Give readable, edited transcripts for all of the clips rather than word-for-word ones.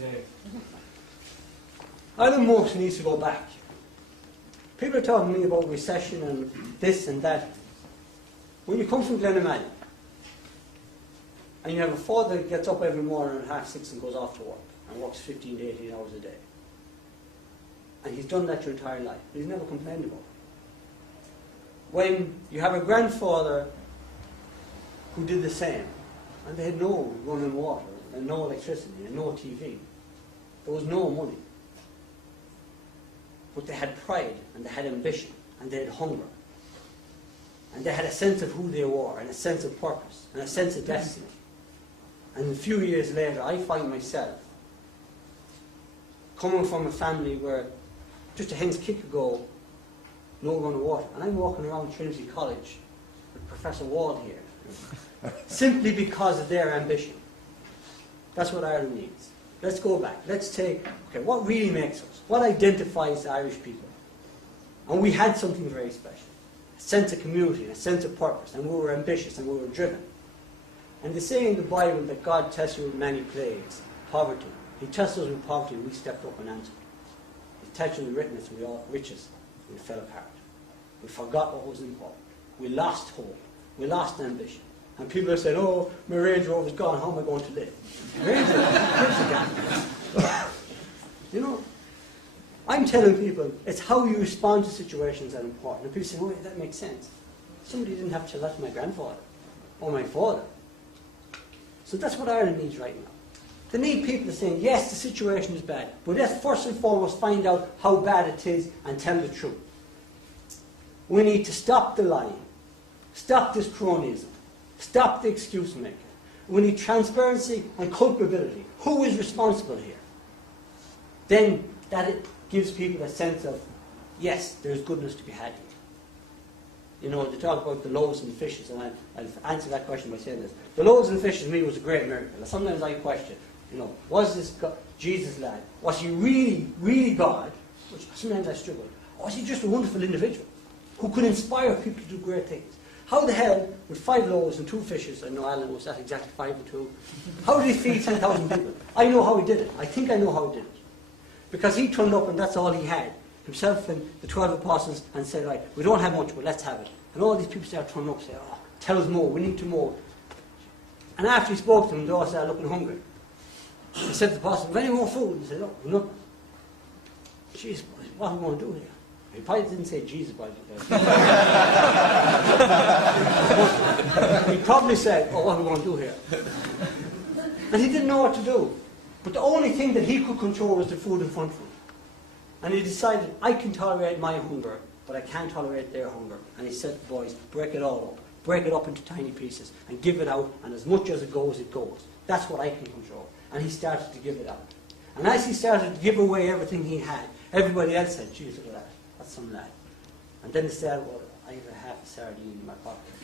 today. Ireland most needs to go back. People are talking to me about recession and this and that. When you come from Glenamallee, and you have a father that gets up every morning at 6:30 and goes off to work, and works 15 to 18 hours a day, and he's done that your entire life, but he's never complained about it. When you have a grandfather who did the same, and they had no running water, and no electricity, and no TV, there was no money. But they had pride, and they had ambition, and they had hunger. And they had a sense of who they were, and a sense of purpose, and a sense of destiny. And a few years later, I find myself coming from a family where just a hen's kick ago, no running water. And I'm walking around Trinity College with Professor Wall here, simply because of their ambition. That's what Ireland needs. Let's go back. Let's take, okay, what really makes us? What identifies the Irish people? And we had something very special. A sense of community, a sense of purpose, and we were ambitious and we were driven. And they say in the Bible that God tests you with many plagues, poverty. He tests us with poverty and we stepped up and answered. He tested us with riches and we fell apart. We forgot what was important. We lost hope. We lost ambition. And people are saying, oh, my Range Rover's gone, how am I going to live? Range Rover, you know, I'm telling people, it's how you respond to situations that are important. And people say, oh, yeah, that makes sense. Somebody didn't have to tell that to my grandfather or my father. So that's what Ireland needs right now. They need people saying, yes, the situation is bad, but let's first and foremost find out how bad it is and tell the truth. We need to stop the lying, stop this cronyism, stop the excuse making. We need transparency and culpability. Who is responsible here? Then that it gives people a sense of, yes, there's goodness to be had here. You know, they talk about the loaves and the fishes, and I'll answer that question by saying this. The loaves and the fishes, to me, was a great miracle. Sometimes I question, you know, was this Jesus lad, was he really, really God? Which sometimes I struggle. Or was he just a wonderful individual who could inspire people to do great things? How the hell, with 5 loaves and 2 fishes, I know Alan was that exactly 5 and 2, how did he feed 10,000 people? I know how he did it. I think I know how he did it. Because he turned up and that's all he had. Himself and the 12 apostles, and said, right, we don't have much, but let's have it. And all these people started turning up and say, oh, tell us more, we need to more. And after he spoke to them, they all started looking hungry. He said to the apostles, have any more food? He said, oh, nothing. Jeez, what are we going to do here? He probably didn't say Jesus, but he probably said, oh, what are we going to do here? And he didn't know what to do. But the only thing that he could control was the food in front of him. And he decided, I can tolerate my hunger, but I can't tolerate their hunger. And he said to the boys, break it all up. Break it up into tiny pieces and give it out, and as much as it goes, it goes. That's what I can control. And he started to give it out. And as he started to give away everything he had, everybody else said, geez, look at that. That's some lad. And then they said, well, I have a half a sardine in my pocket.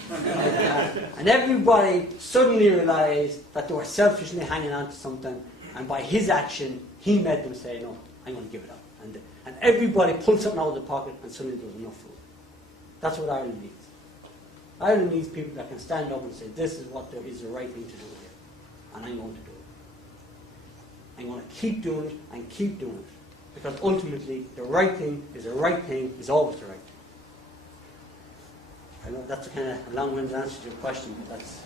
And everybody suddenly realized that they were selfishly hanging on to something, and by his action, he made them say, no, I'm going to give it up. And everybody pulled something out of the pocket, and suddenly there was enough food. That's what Ireland needs. Ireland needs people that can stand up and say, this is what there is the right thing to do here. And I'm going to do it. I'm going to keep doing it and keep doing it. Because ultimately, the right thing is always the right thing. I know that's a kind of long-winded answer to your question, but that's...